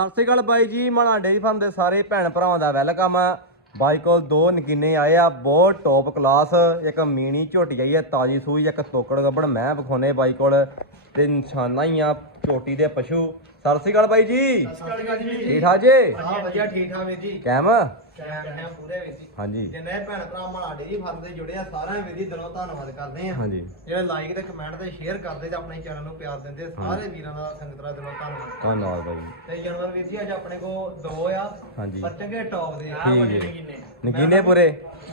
ਸਤਿ ਸ਼੍ਰੀ ਅਕਾਲ ਬਾਈ ਜੀ ਮਾਣਾ dairy farm ਦੇ ਸਾਰੇ ਭੈਣ ਭਰਾਵਾਂ ਦਾ ਵੈਲਕਮ। ਆ ਬਾਈ ਕੋਲ ਦੋ ਨਗੀਨੇ ਆਏ ਆ, ਬਹੁਤ ਟੌਪ ਕਲਾਸ ਇੱਕ ਮੀਣੀ ਝੋਟੀ ਆਈ ਆ, ਤਾਜੀ ਸੂਈ, ਇੱਕ ਤੋਕੜ ਗੱਬੜ ਮੈਂ ਵਿਖਾਉਨੇ ਬਾਈ ਕੋਲ। ਤੇ ਨਿਸ਼ਾਨਾ ਹੀ ਆ ਝੋਟੀ ਦੇ ਪਸ਼ੂ। ਸਤਿ ਸ਼੍ਰੀ ਅਕਾਲ ਬਾਈ ਜੀ। ਠੀਕ ਠਾਕ ਜੀ? ਹਾਂ ਵਧੀਆ ਠੀਕ ਠਾਕ ਵੀਰ ਜੀ। ਕੈਮ? ਹੈ ਪੂਰੇ ਵੀਰ ਜੀ। ਹਾਂਜੀ। ਜਿੰਨੇ ਭੈਣ ਭਰਾ ਮਾਲਾ ਡੇਰੀ ਫਾਰਮ ਦੇ ਜੁੜੇ ਆ ਸਾਰਿਆਂ ਵੀਰ ਜੀ ਦਿਲੋਂ ਧੰਨਵਾਦ ਕਰਦੇ ਆ। ਹਾਂਜੀ। ਜਿਹੜੇ ਲਾਈਕ ਤੇ ਕਮੈਂਟ ਤੇ ਸ਼ੇਅਰ ਕਰਦੇ ਤੇ ਆਪਣੇ ਚੈਨਲ ਨੂੰ ਪਿਆਰ ਦਿੰਦੇ ਆ, ਸਾਰੇ ਵੀਰਾਂ ਦਾ ਸੰਗਤ ਦਾ ਦਿਲੋਂ ਧੰਨਵਾਦ। ਧੰਨਵਾਦ ਬਾਈ ਤੇ ਜਾਨਵਰ ਵੀਰ ਜੀ ਅੱਜ ਆਪਣੇ ਕੋ ਦੋ ਆ। ਹਾਂਜੀ। ਪਰ ਚੰਗੇ ਟੌਪ ਦੇ। ਆ ਠੀਕ ਜੀ। ਨਗੀਨੇ। ਪੂਰੇ?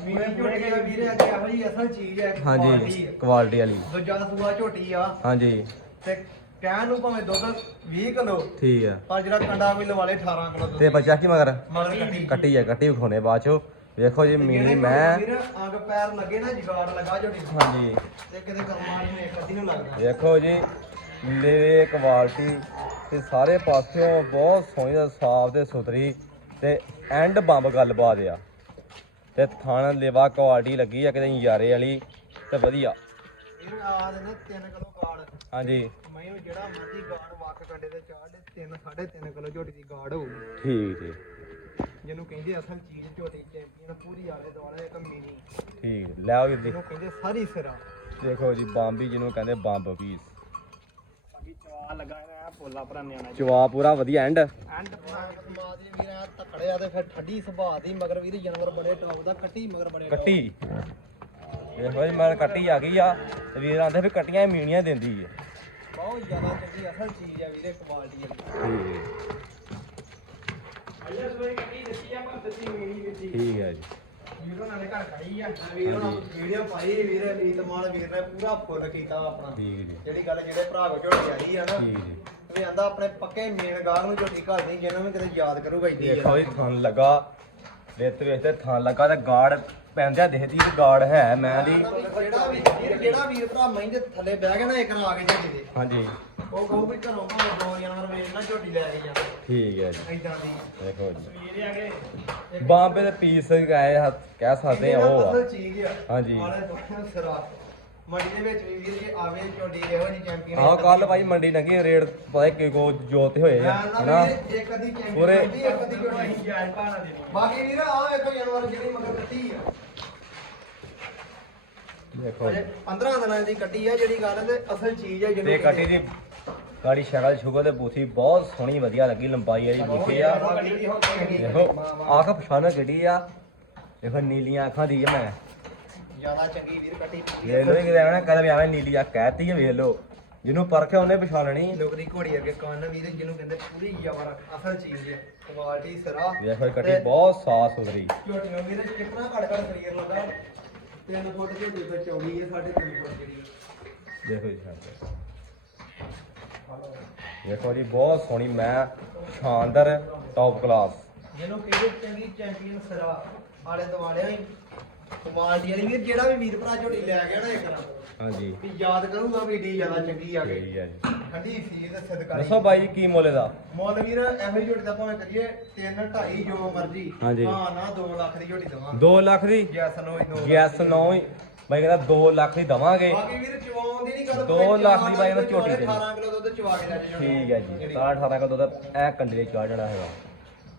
ਮੀਨੀ ਝੋਟੀ ਆ ਵੀਰੇ ਅੱਜ ਇਹੋ ਜਿਹੀ ਅਸਲ ਚੀਜ਼ ਹੈ ਹਾਂਜੀ quality ਹੈ। ਕੁਆਲਿਟੀ ਵਾਲੀ। ਦੂਜਾ ਸੂਆ ਝੋਟੀ ਆ। ਹਾਂਜੀ। ਤੇ ਕਹਿਣ ਨੂੰ ਭਾਵੇਂ ਦੁੱਧ 20 ਕਿਲੋ ਠੀਕ ਆ। ਪਰ ਜਿਹੜਾ ਕੰਡਾ ਕੋਈ ਲਵਾਲੇ 18 ਕਿਲੋ ਦੁੱਧ। ਤੇ ਬੱਚਾ ਕੀ ਮਗਰ? ਮਗਰ ਕੱਟੀ। ਕੱਟੀ ਆ ਕੱਟੀ ਵਿਖਾਉਨੇ ਬਾਅਦ ਚੋਂ। ਵੇਖੋ ਜੀ ਮੀਣੀ ਮੈਂ ਅੰਗ ਪੈਰ ਲੱਗੇ ਨਾ ਜਗਾੜ ਲੱਗਾ ਨੂੰ। ਹਾਂਜੀ। ਤੇ ਕਿਤੇ ਕਰਮਾਂ ਨੂੰ ਇੱਕ ਅੱਧੀ ਨੂੰ ਲੱਗਦਾ। ਦੇਖੋ ਜੀ ਲੇਵੇ ਕੁਆਲਿਟੀ ਤੇ ਸਾਰੇ ਪਾਸਿਓਂ ਬਹੁਤ ਸੋਹਣੀ ਤੇ ਸਾਫ਼ ਤੇ ਸੁਥਰੀ ਤੇ ਐਂਡ ਬੰਬ ਗੱਲਬਾਤ ਆ। ਤੇ ਥਾਣਾ ਲੇਵਾ ਕੁਆਲਿਟੀ ਲੱਗੀ ਆ ਕਿਤੇ ਯਾਰੇ ਵਾਲੀ ਤੇ ਵਧੀਆ। ਇਹ ਆ ਦੇ ਨੇ 3 ਕਿਲੋ ਗਾੜ। ਹਾਂਜੀ। ਮੈਨੂੰ ਜਿਹੜਾ ਮਰਜ਼ੀ ਗਾੜ ਵੱਖ ਕੱਢੇ ਤੇ ਚਾੜ ਦੇ 3 3.5 ਕਿਲੋ ਝੋਟੀ ਦੀ ਗਾੜ ਹੋਊਗੀ ਠੀਕ ਜੀ। ਜਿਹਨੂੰ ਕਹਿੰਦੇ ਅਸਲ ਚੀਜ਼ ਝੋਟੀ ਚੈਂਪੀਅਨ ਪੂਰੀ ਆਲੇ ਦੁਆਲੇ ਇੱਕ ਮੀਨੀ। ਠੀਕ ਲੈ ਆਓ ਵੀਰ ਜੀ। ਜਿਹਨੂੰ ਕਹਿੰਦੇ ਸਾਰੀ ਸਿਰਾ। ਦੇਖੋ ਜੀ ਬੰਬ ਜਿਹਨੂੰ ਕਹਿੰਦੇ ਬੰਬ ਪੀਸ ਬਾਕੀ ਚਵਾ ਲੱਗਾ ਰਿਹਾ ਪੋਲਾ ਭਰਾ ਨਿਆਣਾ ਚਵਾ ਪੂਰਾ ਵਧੀਆ ਐਂਡ? ਐਂਡ ਮਾਂ ਦੀ ਵੀਰਾ ਤਕੜੇ ਆ ਤੇ ਫਿਰ ਠੰਡੀ ਸੁਭਾਅ ਦੀ ਮਗਰ ਵੀਰ ਜਾਨਵਰ ਬੜੇ ਟੌਪ ਦਾ ਕੱਟੀ ਮਗਰ ਬੜੇ ਕੱਟੀ? ਦੇਖੋ ਜੀ ਮੈਂ ਕੱਟੀ ਆ ਗਈ ਆ ਤੇ ਵੀਰ ਆਂਦੇ ਵੀ ਕੱਟੀਆਂ ਹੀ ਮੀਣੀਆਂ ਦਿੰਦੀ ਹੈ ਬਹੁਤ ਜ਼ਿਆਦਾ ਚੰਗੀ ਅਸਲ ਚੀਜ਼ ਆ ਵੀਰੇ ਕੁਆਲਿਟੀ ਵਾਲੀ। ਠੀਕ ਅਈਆ ਸੋਈ ਕੱਟੀ ਦਿੱਤੀ ਆ ਪਰ ਦਿੱਤੀ ਮੀਨੀ ਦਿੱਤੀ। ਠੀਕ ਹੈ ਜੀ। ਵੀਰੋ ਨਾਲੇ ਘਰ ਖੜੀ ਆ। ਵੀਰੋ ਨਾਲ ਵੀਡੀਓ ਪਾਈ ਵੀਰੇ ਨੀਤਮਾਨ ਵੀਰ ਨੇ ਪੂਰਾ ਫੁੱਲ ਕੀਤਾ ਆਪਣਾ। ਠੀਕ ਜੀ। ਜਿਹੜੀ ਗੱਲ ਜਿਹੜੇ ਭਰਾ ਕੋ ਝੋਟੀ ਆਈ ਆ ਨਾ ਠੀਕ ਜੀ। ਵੀ ਆਂਦਾ ਆਪਣੇ ਪੱਕੇ ਮੇਨ ਗਾਹਕ ਨੂੰ ਝੋਟੀ ਘਰ ਦੀ ਜਿਹਨੂੰ ਵੀ ਕਿਤੇ ਯਾਦ ਕਰੂਗਾ ਇੱਦੀ ਦੇਖੋ ਲੱਗਾ। ਰੇਤ ਵਿੱਚ ਤੇ ਥਣ ਲੱਗਾ ਤੇ ਗਾੜ ਪੈਂਦਿਆ ਦਿਖਦੀ ਤੇ ਗਾੜ ਹੈ ਮੈਂ ਦੀ। ਜਿਹੜਾ ਵੀ ਵੀਰ ਜਿਹੜਾ ਵੀਰ ਭਰਾ ਮਹਿੰਦੇ ਥੱਲੇ ਬਹਿ ਗਿਆ ਨਾ ਇੱਕ ਨਾਲ ਆ ਕੇ ਝੋਟੀ ਦੇ ਹਾਂਜੀ। ਉਹ ਕਹੂ ਵੀ ਘਰੋਂ ਭਾਵੇਂ ਦੋ ਜਾਨਵਰ ਵੇਚਣਾ ਝੋਟੀ ਲੈ ਕੇ ਜਾ ਠੀਕ ਹੈ ਜੀ। ਇਦਾਂ ਦੀ। ਦੇਖੋ ਜੀ। ਆ ਬਾਂਬੇ ਦੇ ਪੀਸ ਗਏ ਹੱਥ ਕਹਿ ਸਕਦੇ ਆ ਉਹ ਅਸਲ ਆ ਚੀਜ਼ ਆ ਹਾਂਜੀ। ਆਲੇ ਦੁਆਲੇ ਸਿਰਾ। ਮੰਡੀ ਦੇ ਵਿੱਚ ਵੀ ਵੀਰ ਜੇ ਆਵੇ ਝੋਟੀ ਇਹੋ ਜੀ ਚੈਂਪੀਅਨ ਆਹ ਕੱਲ ਭਾਈ ਮੰਡੀ ਲੱਗੀ ਰੇਟ ਪਤਾ ਕਿ ਕੋ ਜੋਤ ਹੋਏ ਆ ਹਨਾ? ਹਨਾ ਇੱਕ ਅੱਧੀ ਚੈਂਪੀਅਨ ਪੂਰੇ- ਹੁੰਦੀ ਇੱਕ ਅੱਧੀ ਝੋਟੀ ਜਾਇਜ਼ ਭਾਣਾ ਦੇਣੀ ਬਾਕੀ ਵੀਰ ਆ ਵੇਖੋ ਜਾਨਵਰ ਜਿਹੜੀ ਮਗਰ ਕੱਟੀ ਆ। ਦੇਖੋ। ਅਜੇ 15 ਦਿਨਾਂ ਦੀ ਕੱਟੀ ਆ ਜਿਹੜੀ ਗੱਲ ਤੇ ਅਸਲ ਚੀਜ਼ ਆ ਤੇ ਕੱਟੀ ਦੀ ਗਾੜੀ ਸ਼ਕਲ ਸ਼ੁਗਲ ਤੇ ਬੂਥੀ ਬਹੁਤ ਸੋਹਣੀ ਵਧੀਆ ਲੱਗੀ ਲੰਬਾਈ ਵਾਲੀ ਬੂਥੀ ਆ। ਦੇਖੋ ਆਖ ਪਛਾਣ ਕਿਹੜੀ ਆ? ਦੇਖੋ ਨੀਲੀਆਂ ਅੱਖਾਂ ਦੀ ਆ ਮੈਂ। ਜ਼ਿਆਦਾ ਚੰਗੀ ਵੀਰ ਕੱਟੀ ਵੇਖ ਲੋ ਕਿ ਐਵੇਂ ਕਦੇ ਵੀ ਐਵੇਂ ਨੀਲੀ ਅੱਖ ਕਹਿਤੀ ਹੈ ਵੇਖ ਲੋ ਜਿਹਨੂੰ ਪਰਖਿਆ ਉਹਨੇ ਪਛਾਣਨੀ ਲੋਕ ਦੀ ਘੋੜੀ ਅੱਗੇ ਕੰਨ ਵੀਰ ਜਿਹਨੂੰ ਕਹਿੰਦੇ ਪੂਰੀ ਯਾਰ ਅਸਲ ਚੀਜ਼ ਹੈ ਕੁਆਲਿਟੀ ਸਿਰਾ। ਵੇਖੋ ਇਹ ਕੱਟੀ ਬਹੁਤ ਸਾਫ਼ ਸੁਥਰੀ ਝੋਟੀਆਂ ਵੀਰ ਕਿਤਨਾ ਘੜ ਘੜ ਸਰੀਰ ਲੱਗਾ ਤਿੰਨ ਫੁੱਟ ਝੋਟੀ ਤੇ ਚੌੜੀ ਹੈ ਸਾਢੇ ਤਿੰਨ ਫੁੱਟ ਜਿਹੜੀ। ਦੇਖੋ ਜੀ ਸ਼ਾਨਦਾਰ ਦੇਖੋ ਜੀ ਬਹੁਤ ਸੋਹਣੀ ਮੈਂ ਸ਼ਾਨਦਾਰ ਟੌਪ ਕਲਾਸ ਜਿਹਨੂੰ ਕਹਿੰਦੇ ਚੰਗੀ ਚੈਂਪੀਅਨ ਸਿਰਾ ਆਲੇ ਦੁਆਲੇ ਹੀ ਕੁਆਲਿਟੀ ਵਾਲੀ ਵੀਰ ਜਿਹੜਾ ਵੀ ਵੀਰ ਭਰਾ ਝੋਟੀ ਲੈ ਗਿਆ ਨਾ ਇੱਕ ਵਾਰ ਹਾਂਜੀ। ਵੀ ਯਾਦ ਕਰੂਗਾ ਵੀ ਡੀ ਜ਼ਿਆਦਾ ਚੰਗੀ ਆ ਗਈ ਠੀਕ ਹੈ ਜੀ। ਠੰਡੀ ਸੀ ਤੇ ਸਦਕਾ ਦੱਸੋ ਬਾਈ ਜੀ ਕੀ ਮੁੱਲ ਦਾ ਮੁੱਲ ਵੀਰ ਇਹੋ ਝੋਟੀ ਦਾ ਭਾਵੇਂ ਕਰੀਏ 3 2.5 ਜੋ ਮਰਜ਼ੀ। ਹਾਂਜੀ। ਹਾਂ ਨਾ 2 ਲੱਖ ਦੀ ਝੋਟੀ ਦਵਾਂ। 2 ਲੱਖ ਦੀ? Yes no no yes no ਬਾਈ ਕਹਿੰਦਾ 2 ਲੱਖ ਦੀ ਦਵਾਂਗੇ। ਬਾਕੀ ਵੀਰ ਚਵਾਉਣ ਦੀ ਨਹੀਂ ਗੱਲ ਦੋ ਭਾਵੇਂ ਲੱਖ ਦੀ ਚਵਾ ਬਾਈ ਨਾਲ ਕੇ ਝੋਟੀ ਦੇ। 18 ਕਿਲੋ ਦੁੱਧ ਚਵਾ ਕੇ ਲੈ ਜਾਣਾ ਠੀਕ ਹੈ ਜੀ। 17 18 ਕਿਲੋ ਦੁੱਧ ਐ ਕੰਡੇ ਚਾਹ ਜਾਣਾ ਹੈਗਾ।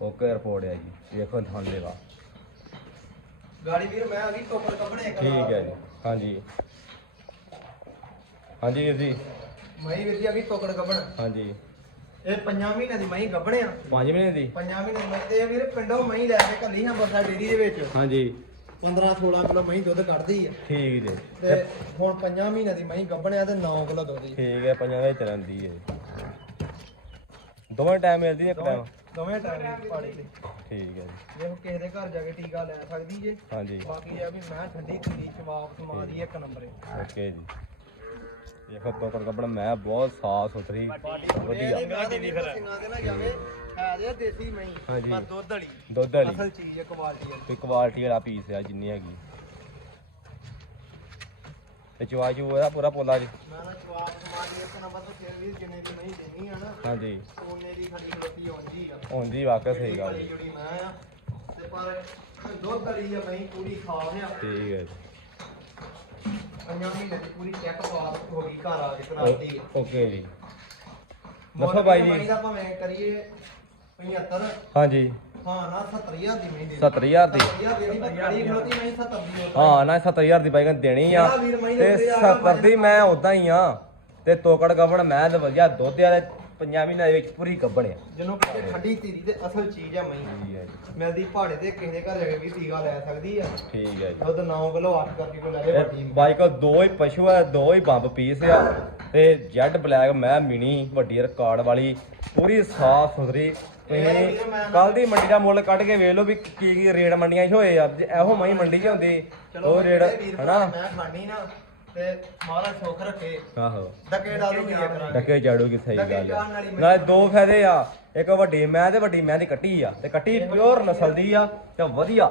ਓਕੇ ਰਿਪੋਰਟ ਹੈ ਜੀ। ਦੇਖੋ ਥਾਂ ਲੇਵਾ। ਗਾੜੀ ਵੀਰ ਮੈਂ ਆ ਗਈ ਟੋਕਰ ਕੱਢਣੇ ਇੱਕ ਠੀਕ ਹੈ ਜੀ ਹਾਂਜੀ। ਹਾਂਜੀ ਵੀਰ ਜੀ। ਮਈ ਵੀਰ ਜੀ ਆ ਗਈ ਟੋਕਰ ਕੱਢਣ ਹਾਂਜੀ। ਇਹ ਪੰਜਾਂ ਮਹੀਨਿਆਂ ਦੀ ਮਈ ਕੱਢਣੇ ਆ। 5 ਮਹੀਨੇ ਦੀ? ਪੰਜਾਂ ਮਹੀਨੇ ਦੀ ਮਹੀਂ ਤੇ ਵੀਰ ਪਿੰਡੋਂ ਮਈ ਲੈ ਕੇ ਕੱਲੀ ਹਾਂ ਬਰਸਾ ਡੇਰੀ ਦੇ ਵਿੱਚ। ਹਾਂਜੀ। 15 16 ਕਿਲੋ ਮਈ ਦੁੱਧ ਕੱਢਦੀ ਆ। ਠੀਕ ਜੀ। ਤੇ ਹੁਣ ਪੰਜਾਂ ਮਹੀਨਿਆਂ ਦੀ ਮਈ ਗੱਭਣਿਆ ਤੇ 9 ਕਿਲੋ ਦੁੱਧ ਦੀ ਠੀਕ ਹੈ ਪੰਜਾਂ ਵਿੱਚ ਰਹਿੰਦੀ ਹੈ। ਦੋਵੇਂ ਟਾਈਮ ਮਿਲਦੀ ਹੈ ਇੱਕ ਟਾਈਮ ਦੋਵੇਂ ਟਾਈਮ ਪਾੜੀ ਤੇ ਠੀਕ ਹੈ ਜੀ। ਜੇ ਕਿਸੇ ਦੇ ਘਰ ਜਾ ਕੇ ਟੀਕਾ ਲੈ ਸਕਦੀ ਜੇ। ਹਾਂਜੀ। ਬਾਕੀ ਇਹ ਆ ਵੀ ਮੈਂ ਠੰਡੀ ਕੁੰਡੀ ਚਵਾਪ ਸਮਾਰੀ ਇੱਕ ਨੰਬਰ ਓਕੇ ਜੀ। ਦੇਖੋ ਟੋਕਰ ਕੱਪੜਾ ਮੈਂ ਬਹੁਤ ਸਾਫ਼ ਸੁਥਰੀ ਵਧੀਆ। ਗਾਡੀ ਦੀ ਫਿਰ ਸਿੰਘਾਂ ਦੇ ਨਾ ਜਾਵੇ ਹੈ ਦੇ ਦੇਸੀ ਮਈ ਹਾਂਜੀ। ਪਰ ਦੁੱਧ ਵਾਲੀ। ਦੁੱਧ ਵਾਲੀ। ਅਸਲ ਚੀਜ਼ ਹੈ ਕੁਆਲਿਟੀ ਵਾਲੀ। ਤੇ ਕੁਆਲਿਟੀ ਵਾਲਾ ਪੀਸ ਆ ਜਿੰਨੀ ਹੈਗੀ। ਤੇ ਚਵਾ ਚੂ ਇਹਦਾ ਪੂਰਾ ਪੋਲਾ ਜੀ। ਮੈਂ ਨਾ ਚਵਾਪ ਸਮਾਰੀ ਇੱਕ ਨੰਬਰ ਤੋਂ ਫਿਰ ਵੀ ਜਿੰਨੇ ਦੀ ਮਈ ਦੇਣੀ ਆ ਨਾ ਹਾਂਜੀ। ਉਹਨੇ ਦੀ ਖੜੀ ਖਲੋਤੀ ਆਉਂਦੀ ਆ। ਹੁੰਦੀ ਵਾਕਿਆ ਸਹੀ ਗੱਲ ਜੀ। ਜਿਹੜੀ ਮੈਂ ਆ ਤੇ ਪਰ ਦੁੱਧ ਵਾਲੀ ਆ ਮਈ ਪੂਰੀ ਖਾਵ ਆ ਠੀਕ ਹੈ ਪੰਜਾਂ ਮਹੀਨੇ ਦੀ ਪੂਰੀ ਚੈੱਕ ਪਾਸ ਹੋ ਗਈ ਘਰ ਆ ਕੇ ਕਰਾਤੀ ਜੀ ਓਕੇ ਜੀ। ਦੱਸੋ ਬਾਈ ਜੀ। ਦਾ ਭਾਵੇਂ ਕਰੀਏ 75 ਹਾਂਜੀ। ਹਾਂ ਨਾ 70000 ਦੀ ਮਹੀਂ ਦੇ। 70000 ਦੀ। 70000 ਦੀ ਖੜੀ ਖਲੋਤੀ ਨਹੀਂ 70 ਦੀ। ਹਾਂ ਨਾ 70000 ਦੀ ਬਾਈਕ ਦੇਣੀ ਆ। ਤੇ ਦੇ ਉੱਤੇ ਆ 70 ਦੀ ਮੈਂ ਉਦਾਂ ਹੀ ਆ। ਤੇ ਤੋਕੜ ਗੱਬੜ ਮੈਂ ਤੇ ਵਧੀਆ ਦੁੱਧ ਵਾਲੇ ਪੰਜਾਂ ਮਹੀਨਿਆਂ ਦੇ ਵਿੱਚ ਪੂਰੀ ਗੱਬੜ ਆ। ਜਿਹਨੂੰ ਠੰਡੀ ਤੀਰੀ ਤੇ ਅਸਲ ਚੀਜ਼ ਆ ਜੀ। ਮਿਲਦੀ ਪਹਾੜੇ ਤੇ ਕਿਸੇ ਦੇ ਘਰ ਜਾ ਕੇ ਵੀ ਟੀਕਾ ਲੈ ਸਕਦੀ ਆ। ਠੀਕ ਹੈ ਜੀ। ਦੁੱਧ 9 ਕਿਲੋ 8 ਕਰਕੇ ਕੋ ਲੈ ਲੈ ਵੱਡੀ ਬਾਈਕ ਦੋ ਹੀ ਪਸ਼ੂ ਆ ਦੋ ਹੀ ਬੰਬ ਪੀਸ ਆ। ਤੇ ਜੈਡ ਬਲੈਕ ਮੈਂ ਮਿਨੀ ਵੱਡੀ ਰਿਕਾਰਡ ਵਾਲੀ ਪੂਰੀ ਸਾਫ਼ ਸੁਥਰੀ। ਕੱਲ ਦੀ ਮੰਡੀ ਦਾ ਮੁੱਲ ਕੱਢ ਕੇ ਵੇਖ ਲਓ ਵੀ ਕੀ ਕੀ ਰੇਟ ਮੰਡੀਆਂ 'ਚ ਹੋਏ ਆ। ਜੇ ਇਹੋ ਮਹੀਂ ਮੰਡੀ 'ਚ ਹੁੰਦੀ ਉਹ ਰੇਟ ਹਨਾ? ਮੈਂ ਖਾਣੀ ਨਾ ਤੇ ਮਹਾਰਾਜ ਸੁੱਖ ਰੱਖੇ। ਆਹੋ। ਡਕੇ ਡਾਲੂਗੀ ਇਹ ਕਰਾਂਗੇ ਡੱਕੇ ਝਾੜੂਗੀ ਸਹੀ ਗੱਲ ਆ। ਨਾਲੇ ਦੋ ਫਾਇਦੇ ਆ। ਇੱਕ ਵੱਡੀ ਮੈਂ ਤੇ ਵੱਡੀ ਮੈਂ ਦੀ ਕੱਟੀ ਆ। ਤੇ ਕੱਟੀ ਪਿਓਰ ਨਸਲ ਦੀ ਆ ਤੇ ਵਧੀਆ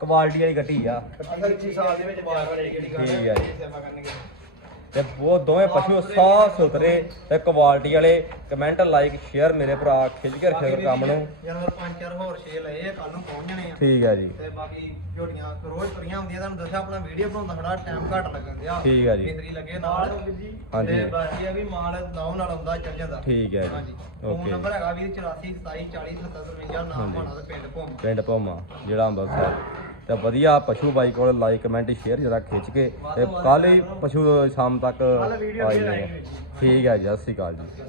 ਕੁਆਲਿਟੀ ਵਾਲੀ ਕੱਟੀ ਆ। ਅਸਲ ਚੀਜ਼ ਸਾਲ ਦੇ ਵਿੱਚ ਜਿਹੜੀ ਗੱਲ ਠੀਕ ਹੈ ਜੀ। ਸੇਵਾ ਕਰਨਗੇ। ਤੇ ਉਹ ਦੋਵੇਂ ਪਸ਼ੂ ਸਾਫ਼ ਸੁਥਰੇ ਤੇ ਕੁਆਲਿਟੀ ਵਾਲੇ। ਕਮੈਂਟ ਲਾਈਕ ਸ਼ੇਅਰ ਮੇਰੇ ਭਰਾ ਖਿੱਚ ਕੇ ਰੱਖਿਓ ਕੰਮ ਨੂੰ। ਜਦੋਂ ਪੰਜ ਚਾਰ ਹੋਰ ਛੇ ਲਏ ਆ ਕੱਲ ਨੂੰ ਪਹੁੰਚ ਜਾਣੇ ਆ। ਠੀਕ ਹੈ ਜੀ। ਤੇ ਬਾਕੀ ਝੋਟੀਆਂ ਰੋਜ਼ ਤੁਰੀਆਂ ਹੁੰਦੀਆਂ ਤੁਹਾਨੂੰ ਦੱਸਿਆ ਆਪਣਾ ਵੀਡੀਓ ਬਣਾਉਂਦਾ ਥੋੜਾ ਟਾਈਮ ਘੱਟ ਲੱਗਣ ਦਿਆ। ਠੀਕ ਹੈ ਜੀ। ਮਿਸਤਰੀ ਲੱਗੇ ਨਾਲ। ਹਾਂਜੀ। ਤੇ ਬਾਕੀ ਆ ਵੀ ਮਾਲ ਨਾਮ ਨਾਲ ਆਉਂਦਾ ਚੱਲ ਜਾਂਦਾ। ਠੀਕ ਹੈ ਜੀ। ਹਾਂਜੀ। Phone okay. ਨੰਬਰ ਹੈਗਾ ਵੀਰ 84 27 40 77 ਨਾਮ ਹਾਂਜੀ। ਹੋਣਾ ਤੇ ਪਿੰਡ ਭੋਮ। ਪਿੰਡ ਭੋਮਾ ਜਿਹੜਾ ਅੰਬਰਸਰ। ਤੇ ਵਧੀਆ ਪਸ਼ੂ ਬਾਈ ਕੋਲ ਲਾਈਕ ਕਮੈਂਟ ਸ਼ੇਅਰ ਜਰਾ ਖਿੱਚ ਕੇ ਤੇ ਕੱਲ ਹੀ ਪਸ਼ੂ ਸ਼ਾਮ ਤੱਕ ਆਈ। ਠੀਕ ਹੈ ਜੀ ਸਤਿ ਸ਼੍ਰੀ ਅਕਾਲ ਜੀ